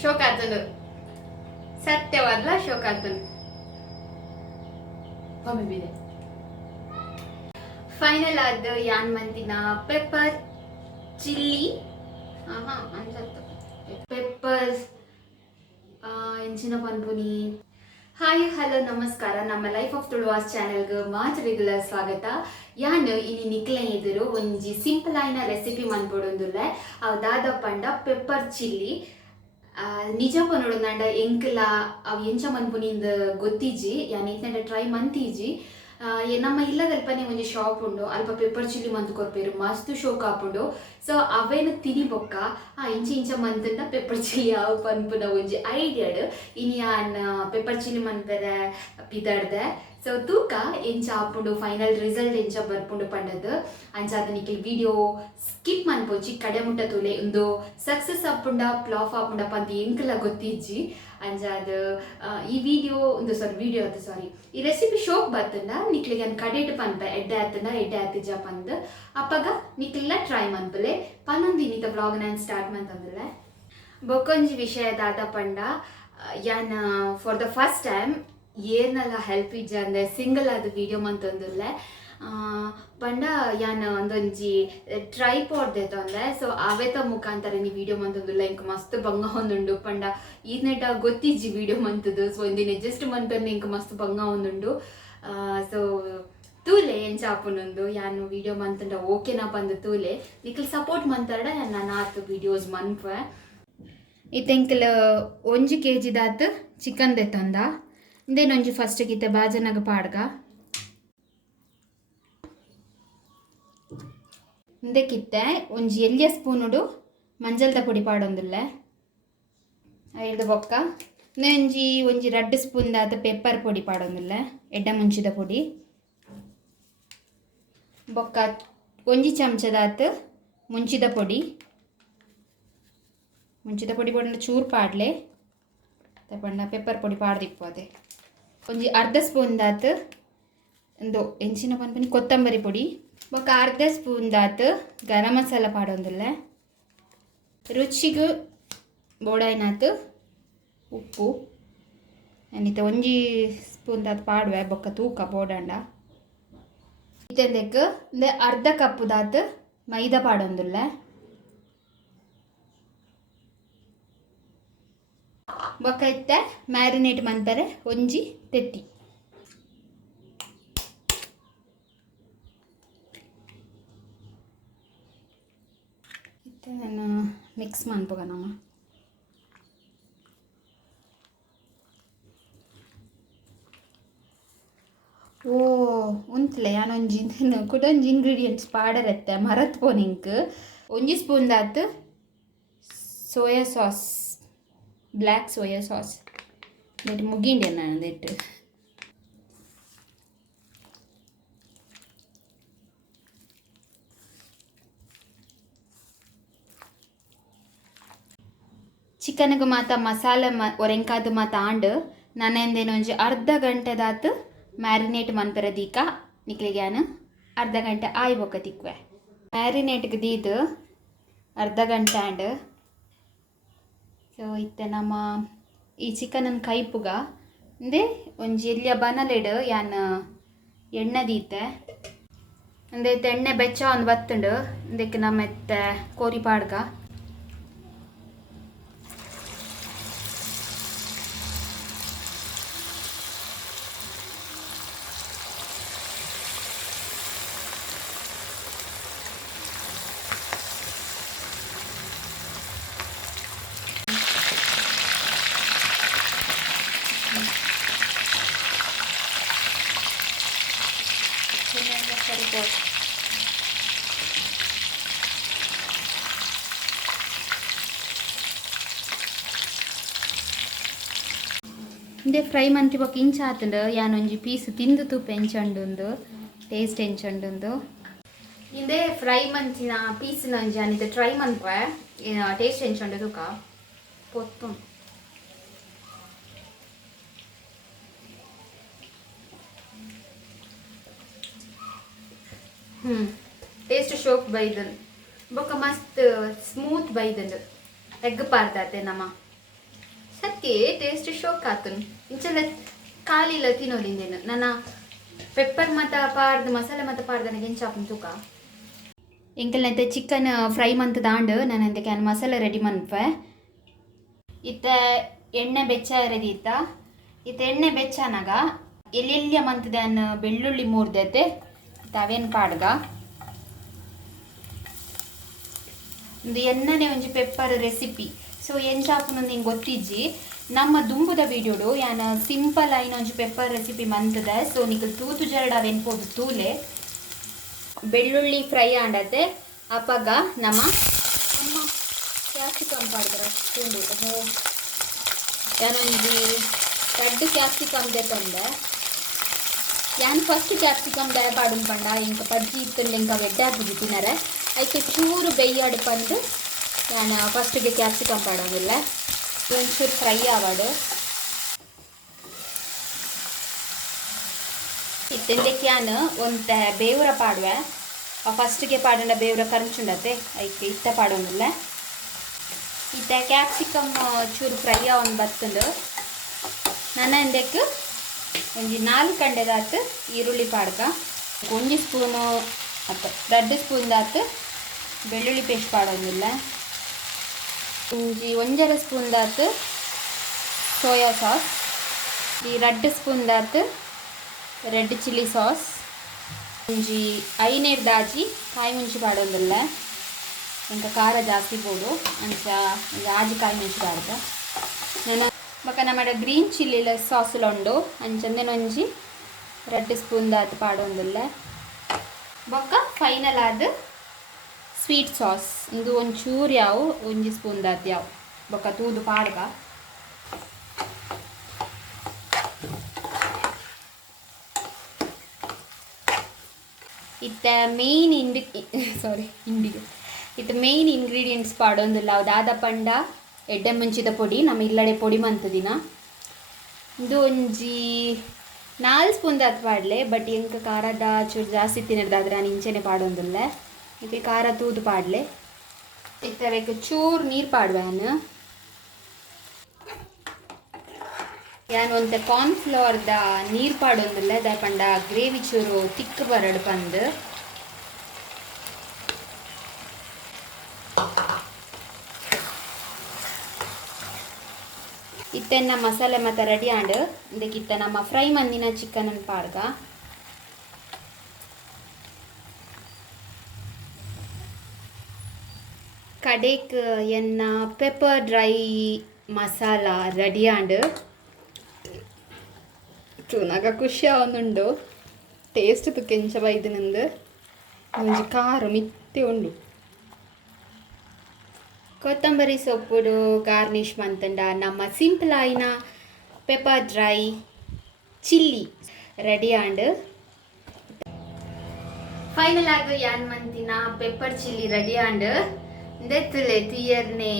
ಶೋಕ್ ಆತನು ಸತ್ಯವಾದ್ಲ ಶೋಕ್ ಆತನು ಫೈನಲ್ ಆದ ಯಾನ್ ಮಂತಿನ ಪೆಪ್ಪರ್ ಚಿಲ್ಲಿ ಅನ್ಸತ್ತು ಪೆಪ್ಪರ್ಸ್ ಎಂಚಿನ ಪನ್ಪುನಿ. ಹಾಯ್ ಹಲೋ ನಮಸ್ಕಾರ. ನಮ್ಮ ಲೈಫ್ ಆಫ್ ತುಳುವಾಸ್ ಚಾನೆಲ್ಗೆ ಮಾತ್ರ ರೆಗ್ಯುಲರ್ ಸ್ವಾಗತ. ಯಾನ್ ಇನಿ ನಿಕ್ಲೆ ಎದುರು ಒಂಜಿ ಸಿಂಪಲ್ ಆಯ್ನ ರೆಸಿಪಿ ಮನ್ಪೊಡೊಂದುಲ್ಲೆ ಅವು ದಾದ ಪಂಡ ಪೆಪ್ಪರ್ ಚಿಲ್ಲಿ. ನಿಜ ಪನೊಡೊಂದಾಂಡ ಎಂಕಲ ಅವು ಎಂಚ ಮನ್ಪುನಿಂದ ಗೊತ್ತಿಜ್ಜಿ ಯಾನ್ ಇತ್ನಂಡ ಟ್ರೈ ಮಂತಿಜ್ಜಿ. ನಮ್ಮ ಇಲ್ಲದಲ್ಪನೆ ಒಂಜಿ ಶಾಪ್ ಉಂಡು, ಅಲ್ಪ ಪೆಪ್ಪರ್ ಚಿಲ್ಲಿ ಮಂತ್ ಕೊರ್ಪೇರು ಮಸ್ತ್ ಶೋಕ್ ಆಪುಂಡು. ಸೊ ಅವೇನು ತಿನಿ ಬೊಕ್ಕ ಇಂಚ ಇಂಚ ಮಂತಂಡ ಪೆಪ್ಪರ್ ಚಿಲ್ಲಿ ಅವು ಪನ್ಪುನ ಒಂಜಿ ಐಡಿಯಾಡ್ ಇನಿ ಯಾನ್ ಪೆಪ್ಪರ್ ಚಿಲ್ಲಿ ಮನ್ಪೆರೆ ಪಿದಾಡ್ದೆ. ಸೊ ತೂಕ ಎಂಚ ಆಪುಂಡು, ಫೈನಲ್ ರಿಸಲ್ಟ್ ಎಂಚ ಬರ್ಪುಂಡು ಪಂಡದು ಅಂಚಾದ ನಿಖಿಲ್ ವಿಡಿಯೋ ಸ್ಕಿಪ್ ಮನ್ಪೋಚಿ ಕಡೆ ಮುಟ್ಟ ತುಲೆ ಒಂದು ಸಕ್ಸಸ್ ಆಪುಂಡ ಫ್ಲಾಪ್ ಆಪುಂಡ ಪಂತ ಎಂಕಲ ಗೊತ್ತಿಜ್ಜಿ. ಅಂಚಾದ ಈ ವಿಡಿಯೋ ಒಂದು ಈ ರೆಸಿಪಿ ಶೋಕ್ ಬರ್ತಂಡ ನಿಕ್ಲಿಗೆ ಅನ್ ಕಡೆಟ್ ಪನ್ಪೆ ಎಡ್ಡೆ ಆತಂಡ ಎಡ್ಡೆ ಆತಿಜ ಪಂದ್ ಅಪ್ಪಗ ನಿಕ್ಲೆಲ್ಲ ಟ್ರೈ ಮನ್ಪಲೆ ಪನ್ನೊಂದು ಇನ್ನಿತ ವ್ಲಾಗ್ ನಾನು ಸ್ಟಾರ್ಟ್ ಮಂತಂದ್ರೆ ಬೊಕೊಂಜಿ ವಿಷಯದಾದ ಪಂಡ ಯಾನ್ ಫಾರ್ ದ ಫಸ್ಟ್ ಟೈಮ್ ಏನೆಲ್ಲ ಹೆಲ್ಪ್ ಇಜ್ಜ ಅಂದರೆ ಸಿಂಗಲ್ ಆದ ವಿಡಿಯೋ ಮಂತಂದುಲ್ಲೆ ಪಂಡ ಯಾನ್ ಒಂದೊಂಜಿ ಟ್ರೈಪಾಡ್ ದೆತೊಂದೆ. ಸೊ ಅವೆತ ಮುಖಾಂತರ ನೀ ವಿಡಿಯೋ ಮಂತಂದುಲ್ಲ ಇಂಕ ಮಸ್ತ್ ಬಂಗ ಹೊಂದುಂಡು ಪಂಡ ಈದ್ನೆಟ ಗೊತ್ತಿಜ್ಜಿ ವಿಡಿಯೋ ಮಂತದು. ಸೊ ಒಂದಿನ ಜಸ್ಟ್ ಮಂತಂದು ಇಂಕ ಮಸ್ತ್ ಬಂಗ ಹೊಂದುಂಡು. ಸೊ ತೂಲೆ ಎಂಚ ಆಪುನೊಂದು ಯಾನು ವಿಡಿಯೋ ಮಂತಂಡ ಓಕೆನಾ ಪಂದು ತೂಲೆ ನಿಖಲ್ ಸಪೋರ್ಟ್ ಮಂತಾಡ ನಾನು ಆತು ವಿಡಿಯೋಸ್ ಮನ್ಪೆ. ಇತ್ತೆಂಕಲ್ 1 kg ದಾತ್ ಚಿಕನ್ ದೆತೊಂದ ಇಂದೇನೊಂಜಿ ಫಸ್ಟ್ ಗಿತ್ತೆ ಬಾಜನಗ ಪಾಡ್ಗ ಇಂದಕ್ಕಿತ್ತೆ ಒಂಜಿ ಎಲ್ಲಿಯ ಸ್ಪೂನುಡು ಮಂಜಲ್ದ ಪೊಡಿ ಪಾಡೊಂದುಲ್ಲೆ ಐದು ಬೊಕ್ಕ ಒಂಜಿ 2 ಸ್ಪೂನ್ ದಾತ ಪೆಪ್ಪರ್ ಪೊಡಿ ಪಾಡೊಂದುಲ್ಲೆ ಎಡ್ಡ ಮುಂಚಿದ ಪೊಡಿ ಬೊಕ್ಕ 1 ಚಮಚದಾತ ಮುಂಚಿದ ಪೊಡಿ ಪಂಡ ಚೂರು ಪಾಡ್ಲೆ ತಪಂಡ ಪೆಪ್ಪರ್ ಪೊಡಿ ಪಾಡ್ದಿಪ್ಪೋದೆ. ಒಂಜಿ ಅರ್ಧ ಸ್ಪೂನ್ ದಾತ ಒಂದು ಎಂಚಿನ ಪನ್ಪನಿ ಕೊತ್ತಂಬರಿ ಪೊಡಿ ಬೊಕ್ಕ ಅರ್ಧ ಸ್ಪೂನ್ ದಾತ ಗರಂ ಮಸಾಲ ಪಾಡೊಂದುಲ್ಲೆ ರುಚಿಗೆ ಬೋಡಾಯ್ನಾತ್ ಉಪ್ಪು ಅನ್ನಿತ 1 ಸ್ಪೂನ್ ದಾತ ಪಾಡುವೆ ಬೊಕ್ಕ ತೂಕ ಬೋಡಂಡ ಇತ್ತೆಂದೆಕ್ ಅರ್ಧ ಕಪ್ಪು ದಾತ ಮೈದಾ ಪಾಡೊಂದುಲ್ಲೆ ಬೊಕ್ಕ ಇತ್ತೆ ಮ್ಯಾರಿನೇಟ್ ಮನ್ಪರೆ ಒಂಜಿ ತೆತ್ತಿ ಇತ್ತೆ ನಾನು ಮಿಕ್ಸ್ ಮನ್ಪುಗ ನಮ್ಮ ಉಂತ್ಲೆ ಯಾನೊಂಜಿ ಕುಡೊಂಜಿ ಇಂಗ್ರೀಡಿಯೆಂಟ್ಸ್ ಪಾಡರತ್ತೆ ಮರತ್ ಪೋನಿಂಕ್ 1 ಸ್ಪೂನ್ ದಾತ್ soya sauce black soya sauce ನೆಟ್ ಮುಗಿಂಡೆ ನಾನು ನೆಟ್ಟು ಚಿಕನ್ಗೆ ಮಾತ ಮಸಾಲೆ ಒರೆಂಕಾದ ಮಾತ ಆಂಡ್ ನಾನೆಂದೇನು ಒಂಜಿ ಅರ್ಧ ಗಂಟೆದಾತ ಮ್ಯಾರಿನೇಟ್ ಮನ್ಪೆರ ದೀಕ ನಿಕ್ಲಿಗೆ ನಾನು ಅರ್ಧ ಗಂಟೆ ಆಯ್ ಬೊಕ್ಕ ತಿಕ್ವೆ ಮ್ಯಾರಿನೇಟ್ಗೆ ದೀದು ಅರ್ಧ ಗಂಟೆ ಆಂಡ್. ಸೊ ಇತ್ತೆ ನಮ್ಮ ಈ ಚಿಕನನ್ನು ಕೈಪುಗ ಅಂದೆ ಒಂಜಿ ಎಲ್ಲಿಯ ಬನಲೆಡ್ ಯಾನ್ ಎಣ್ಣೆ ದೀತೆ ಅಂದೆ ಎಣ್ಣೆ ಬೆಚ್ಚ ಒಂದು ಬತ್ತುಂಡು ಅದಕ್ಕೆ ನಮ್ಮ ಎತ್ತೆ ಕೋರಿ ಪಾಡ್ಗ ಇಂದೆ ಫ್ರೈ ಮಂತಿ ಬೊಕ್ಕ ಇಂಚ ಆತುಂಡು ಯಾನೊಂಜಿ ಪೀಸ್ ತಿಂದು ತೂಪೆ ಎಂಚಂಡುಂದು ಟೇಸ್ಟ್ ಎಂಚಂಡುಂದು ಇಂದೆ ಫ್ರೈ ಮಂತಿನ ಪೀಸ್ನ ಒಂಜಿ ಅನಿತ ಟ್ರೈ ಮನ್ಪೆ ಟೇಸ್ಟ್ ಎಂಚಂಡು ತೂಕ ಪೊತ್ತು ಟೇಸ್ಟ್ ಶೋಕ್ ಬೈದನ್ ಬೊಕ್ಕ ಮಸ್ತ್ ಸ್ಮೂತ್ ಬೈದಂಡು ಎಗ್ ಪಾರ್ದಾತೆ ನಮ್ಮ ಸತ್ಯ ಟೇಸ್ಟ್ ಶೋಕ್ ಆತನು ಇಂಚೆಲ್ಲ ಖಾಲಿಲ್ಲ ತಿನ್ನೋರಿಂದೇನು ನನ್ನ ಪೆಪ್ಪರ್ ಮತ್ತು ಪಾರ್ದು ಮಸಾಲೆ ಮತ್ತು ಪಾರ್ದು ನನಗೆ ಹೆಂಚಾಪನ್ ತೂಕ ಎಂಕಲ್ನಂತೆ ಚಿಕನ್ ಫ್ರೈ ಮಂತ್ ದಾಂಡು ನಾನು ಅಂತೆ ಮಸಾಲೆ ರೆಡಿ ಮನ್ಪೆ ಇತ್ತ ಎಣ್ಣೆ ಬೆಚ್ಚ ರೆಡಿ ಇತ್ತ ಇತ್ತ ಎಣ್ಣೆ ಬೆಚ್ಚನಾಗ ಎಲ್ಲೆಲ್ಲಿಯ ಮಂತದ ಬೆಳ್ಳುಳ್ಳಿ ಮೂರ್ದೈತೆ ಅವೇನು ಪಾಡ್ಗ ಒಂದು ಎಣ್ಣನೆ ಒಂಜಿ ಪೆಪ್ಪರ್ ರೆಸಿಪಿ ಸೊ ಎಂಚಾಪುನೊಂದು ಹಿಂಗೆ ಗೊತ್ತಿಜ್ಜಿ ನಮ್ಮ ದುಂಬುದ ವಿಡಿಯೋಡು ಯಾನ ಸಿಂಪಲ್ ಆಯ್ನ ಒಂಜಿ ಪೆಪ್ಪರ್ ರೆಸಿಪಿ ಮಂತದ ಸೊ ನಿಖಲ್ ತೂತು ಜರಡ ಅವೇನು ಪೋದು ತೂಲೆ ಬೆಳ್ಳುಳ್ಳಿ ಫ್ರೈ ಆಂಡತೆ ಅಪ್ಪಗ ನಮ್ಮ ಅಮ್ಮ ಕ್ಯಾಪ್ಸಿಕಮ್ ಪಾಡ್ದಾರ ಅಷ್ಟೊಂದು ಯಾನೊಂಜಿ 2 ಕ್ಯಾಪ್ಸಿಕಮ್ ತಂದೆ ಯಾನ್ ಫಸ್ಟ್ ಕ್ಯಾಪ್ಸಿಕಮ್ ದಯ ಪಾಡು ಪಂಡ ಇಂಕ ಪಜ್ಜಿ ಇತ್ತಂಡು ಇಂಕ ವೆಡ್ಡೆ ಹಾಕಿದ್ದು ತಿನ್ನರೆ ಅದಕ್ಕೆ ಚೂರು ಬೆಯ್ಯಾಡು ಪಂದು ನಾನು ಫಸ್ಟಿಗೆ ಕ್ಯಾಪ್ಸಿಕಮ್ ಪಾಡೋದಿಲ್ಲ ಒಂಚೂರು ಫ್ರೈ ಆವಾಡು ಇತ್ತೆಂದಕ್ಕೆ ನಾನು ಒಂದು ಬೇವ್ರ ಪಾಡುವೆ ಫಸ್ಟಿಗೆ ಪಾಡಂಡ ಬೇವ್ರ ಕರ್ಚುಂಡತೆ ಅದಕ್ಕೆ ಇತ್ತ ಪಾಡೋದಿಲ್ಲ ಇತ್ತ ಕ್ಯಾಪ್ಸಿಕಮ್ ಚೂರು ಫ್ರೈ ಆವೊಂದು ಬತ್ತಂಡು ನನ್ನ ಎಂದಕ್ಕೆ ಒಂಜಿ 4 ಕಂಡೆದಾತು ಈರುಳ್ಳಿ ಪಾಡ್ಕ 1 ಸ್ಪೂನು ಅಥವಾ 2 ಸ್ಪೂನ್ದಾತು ಬೆಳ್ಳುಳ್ಳಿ ಪೇಸ್ಟ್ ಪಾಡೋದಿಲ್ಲ ಒಂಜಿ 1.5 ಸ್ಪೂನ್ದಾತು ಸೋಯಾ ಸಾಸ್ ಈ 2 ಸ್ಪೂನ್ದಾತು ರೆಡ್ ಚಿಲ್ಲಿ ಸಾಸ್ ಒಂಜಿ 5 ದಾಜಿ ಕಾಯಿ ಮುಂಚಿ ಪಾಡೋದಿಲ್ಲ ಇಂಕ ಖಾರ ಜಾಸ್ತಿ ಬೋಡು ಅಂಚ ಆಜಿ ಕಾಯಿ ಮುಂಚಿ ಪಾಡ್ದ ನಾನು ಬೊಕ ನಮ್ಮಡ ಗ್ರೀನ್ ಚಿಲ್ಲಿ ಸಾಸುಲ ಉಂಡು ಅಂಚಂದೇನು ಒಂಜಿ 2 ಸ್ಪೂನ್ದಾತು ಪಾಡೋದಿಲ್ಲ ಬೊಕ್ಕ ಫೈನಲ್ ಆದ ಸ್ವೀಟ್ ಸಾಸ್ ಇದು ಒಂಚೂರು ಯಾವು 1 ಸ್ಪೂನ್ದಾತು ಯಾವು ಬೊಕ್ಕ ತೂದು ಪಾಡ್ಗ ಇತ್ತ ಮೇಯ್ನ್ ಇತ್ತ ಮೇಯ್ನ್ ಇಂಗ್ರೀಡಿಯೆಂಟ್ಸ್ ಪಾಡೋದಿಲ್ಲ ಅದಾದ ಪಂಡ ಎಡ್ಡೆ ಮುಂಚಿದ ಪೊಡಿ ನಮ್ಮ ಇಲ್ಲಡೆ ಪೊಡಿ ಮಂತದಿನ ಇದು ಒಂಜಿ 4 ಸ್ಪೂನ್ದಾತು ಪಾಡಲೆ ಬಟ್ ಎಂಕ ಖಾರದ ಚೂರು ಜಾಸ್ತಿ ತಿನ್ನೋದಾದ್ರೆ ನಾನು ಇಂಚೆನೆ ಪಾಡೋದಿಲ್ಲ ಇದಕ್ಕೆ ಖಾರ ತೂದು ಪಾಡಲೆ ಇತ್ತಬೇಕು ಚೂರು ನೀರು ಪಾಡುವೆ ನಾನು ಒಂದು ಕಾರ್ನ್ಫ್ಲವರ್ದ ನೀರು ಪಾಡೋದಿಲ್ಲ ಅದ ಪಂಡ ಗ್ರೇವಿ ಚೂರು ತಿಕ್ಕು ಬರಡು ಪಂದು ಇತ್ತೆನ್ನ ಮಸಾಲೆ ಮತ್ತು ರೆಡಿ ಆಂಡು ಇದಕ್ಕಿತ್ತ ನಮ್ಮ ಫ್ರೈ ಮಂದಿನ ಚಿಕನ್ ಪಾಡ್ಗ ಕಡೆಕ್ ಎನ್ನ ಪೆಪ್ಪರ್ ಡ್ರೈ ಮಸಾಲ ರೆಡಿ ಆಂಡು ಚೂನಾಗ ಖುಷಿ ಆವೊಂದುಂಡು ಟೇಸ್ಟ್ ತುಕ್ಕೆಂಚ ಬೈದು ನಂದು ಒಂಜಿ ಖಾರ ಮಿತ್ತೆ ಉಂಡು ಕೊತ್ತಂಬರಿ ಸೊಪ್ಪುಡು ಗಾರ್ನಿಷ್ ಮಂತಂಡ ನಮ್ಮ ಸಿಂಪಲ್ ಆಯ್ನ pepper dry chilli ready and final ಆಗಿ ಯಾನ್ ಮಂತಿನ ಪೆಪ್ಪರ್ ಚಿಲ್ಲಿ ರೆಡಿ ಆಂಡ್ ದೆತ್ತಲೆ ತಿಯರ್ನೆ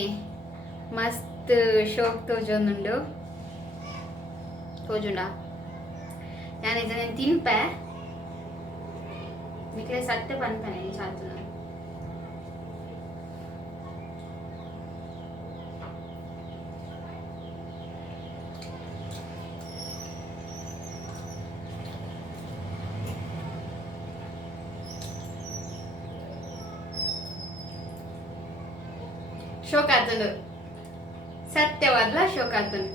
ಮಸ್ತ್ ಶೋಕ್ ತೋಜೊಂದುಂಡು ತೋಜುಂಡ ನಾನು ಇದನ್ನ ತಿನ್ಪೆ ನಿಕ್ಲೆ ಸತ್ತೆ ಪನ್ಪನೆ ಚಾತು ಶೋಕ್ ಆತನು ಸತ್ಯವಾದ್ಲ ಶೋಕ್ ಆತನು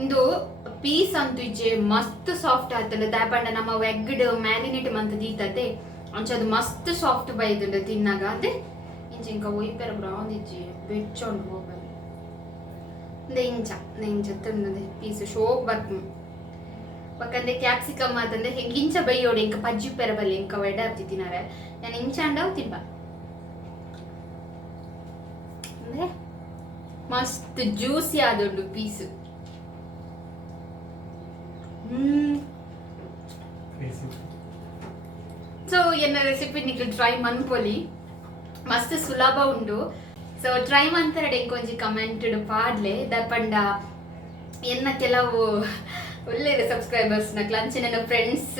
ಒಂದು ಪೀಸ್ ಅಂತೂ ಇಜ್ಜೆ ಮಸ್ತ್ ಸಾಫ್ಟ್ ಆತಂಡ ದಾಪಂಡ ನಮ್ಮ ವೆಗ್ಡ್ ಮ್ಯಾರಿನೇಟ್ ಮಂತ್ ದೀತತೆ ಅಂಚದು ಮಸ್ತ್ ಸಾಫ್ಟ್ ಬೈದುಂಡು ತಿನ್ನಾಗ ಅಂದೆ ಇಂಚ ಇಂಕ ಒಯ್ಪೆರ ಬ್ರೌನ್ ಇಜ್ಜಿ ಬೆಚ್ಚೊಂಡು ಹೋಗಲು ಇಂಚ ತಿನ್ನದೆ ಪೀಸ್ ಶೋಕ್ ಬರ್ತು ಪಕ್ಕಂದೆ ಕ್ಯಾಪ್ಸಿಕಮ್ ಆತಂದೆ ಹೆಂಗೆ ಇಂಚ ಬೈಯೋಡು ಇಂಕ ಪಜ್ಜಿ ಪೆರಬಲ್ಲಿ ಇಂಕ ಒಡ್ಡೆ ಹತ್ತಿ ತಿನ್ನಾರೆ ನಾನು ಇಂಚ ಅಂಡವು ತಿನ್ಬ ಅಂದ್ರೆ ಮಸ್ತ್ ಜ್ಯೂಸಿ ಆದುಂಡು ಪೀಸ್ ಸೊ ಎನ್ನ ರೆಸಿಪಿ ನಿಕ್ಲು ಟ್ರೈ ಮನ್ಪೊಲಿ ಮಸ್ತ್ ಸುಲಭ ಉಂಡು ಸೊ ಟ್ರೈ ಮಂತರಡೆ ಇಂಕೊಂಜಿ ಕಮೆಂಟ್ ಪಾಡ್ಲೆ ದಪಂಡ ಎನ್ನ ಕೆಲವು ಒಳ್ಳೆಯ ಸಬ್ಸ್ಕ್ರೈಬರ್ಸ್ ನಕ್ಲ ಅಂಚೆ ನನ್ನ ಫ್ರೆಂಡ್ಸ್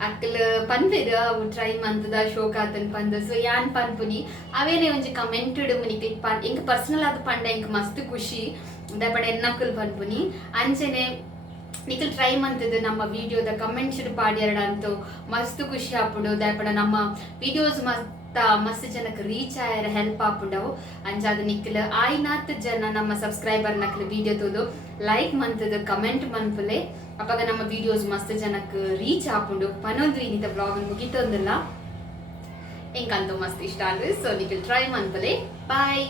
ಅಕ್ಕಲ್ ಪನ್ಪೆರ್ ಅವು ಟ್ರೈ ಮಂತದ ಶೋಕ್ ಆತನ್ ಪಂದ್ ಸೊ ಯಾನ್ ಪನ್ಪುನಿ ಅವೇನೆ ಒಂಜಿ ಕಮೆಂಟೆಡ್ ಮುನಿಕ್ ಎಂಕ್ ಪರ್ಸನಲ್ ಆದ್ ಪಂಡ ಎಂಕ್ ಮಸ್ತ್ ಖುಷಿ ದಾಯೆ ಪಂಡ ಎನ್ನಕ್ಕಲ್ ಪನ್ಪುನಿ ಅಂಚನೆ ನಿಖಲ್ ಟ್ರೈ ಮಂತದ ನಮ್ಮ ವಿಡಿಯೋದ ಕಮೆಂಟ್ಸ್ ಪಾಡ್ಯಾರಂತೂ ಮಸ್ತ್ ಖುಷಿ ಆಪುಂಡು ದಾಯಪಂಡ ನಮ್ಮ ವಿಡಿಯೋಸ್ ಮಸ್ತ್ ಜನಕ್ಕೆ ರೀಚ್ ಆಯರ ಹೆಲ್ಪ್ ಆಪುಂಡವು ಅಂಚಾದ ನಿಖಲ್ ಆಯ್ನಾತ್ ಜನ ನಮ್ಮ ಸಬ್ಸ್ಕ್ರೈಬರ್ ನಕ್ಲು ವಿಡಿಯೋ ತೋದು ಲೈಕ್ ಮಂತದ ಕಮೆಂಟ್ ಮನ್ಪುಲೆ ಅಪ್ಪಾಗ ನಮ್ಮ ವಿಡಿಯೋಸ್ ಮಸ್ತ್ ಜನಕ್ಕೆ ರೀಚ್ ಆಪುಂಡು ಪನೊಂದು ಇನ್ನಿತ ಬ್ಲಾಗ್ ಮುಗಿತೊಂದಿಲ್ಲ ಎಂಕಂತೂ ಮಸ್ತ್ ಇಷ್ಟ ಆಗ ಸೊ ನಿಖಲ್ ಟ್ರೈ ಮನ್ಪುಲೆ ಬಾಯ್.